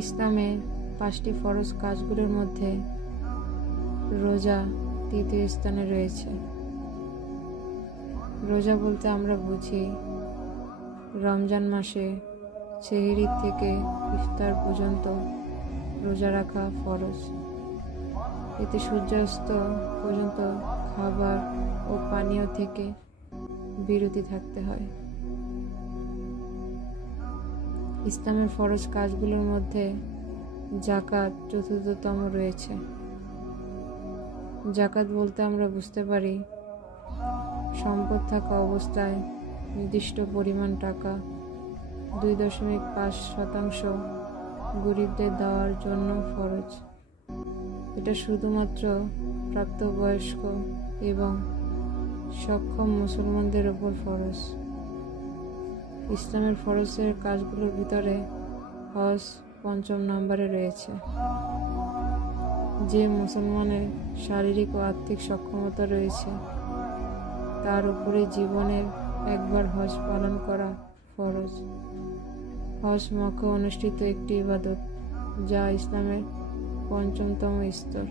ইসলামে 5টি ফরজ কাজগুলোর মধ্যে রোজা তৃতীয় স্থানে রয়েছে। রোজা বলতে আমরা বুঝি রমজান মাসে সেহরি থেকে ইফতার পর্যন্ত রোজা রাখা ফরজ। এতে সূর্যাস্ত পর্যন্ত খাবার ও পানীয় থেকে বিরতি থাকতে হয়। ইসলামের ফরজ কাজগুলোর মধ্যে যাকাত চতুর্থতম রয়েছে। যাকাত বলতে আমরা বুঝতে পারি সম্পদ থাকা অবস্থায় নির্দিষ্ট পরিমাণ টাকা 2.5% গরিবদের দেওয়ার জন্য ফরজ। এটা শুধুমাত্র প্রাপ্তবয়স্ক এবং সক্ষম মুসলমানদের উপর ফরজ। ইসলামের ফরজের কাজগুলোর ভিতরে হজ 5ম নম্বরে রয়েছে। যে মুসলমানের শারীরিক ও আর্থিক সক্ষমতা রয়েছে তার উপরে জীবনের একবার হজ পালন করা ফরজ। হজ মক্কায় অনুষ্ঠিত একটি ইবাদত যা ইসলামের 5মতম স্তর।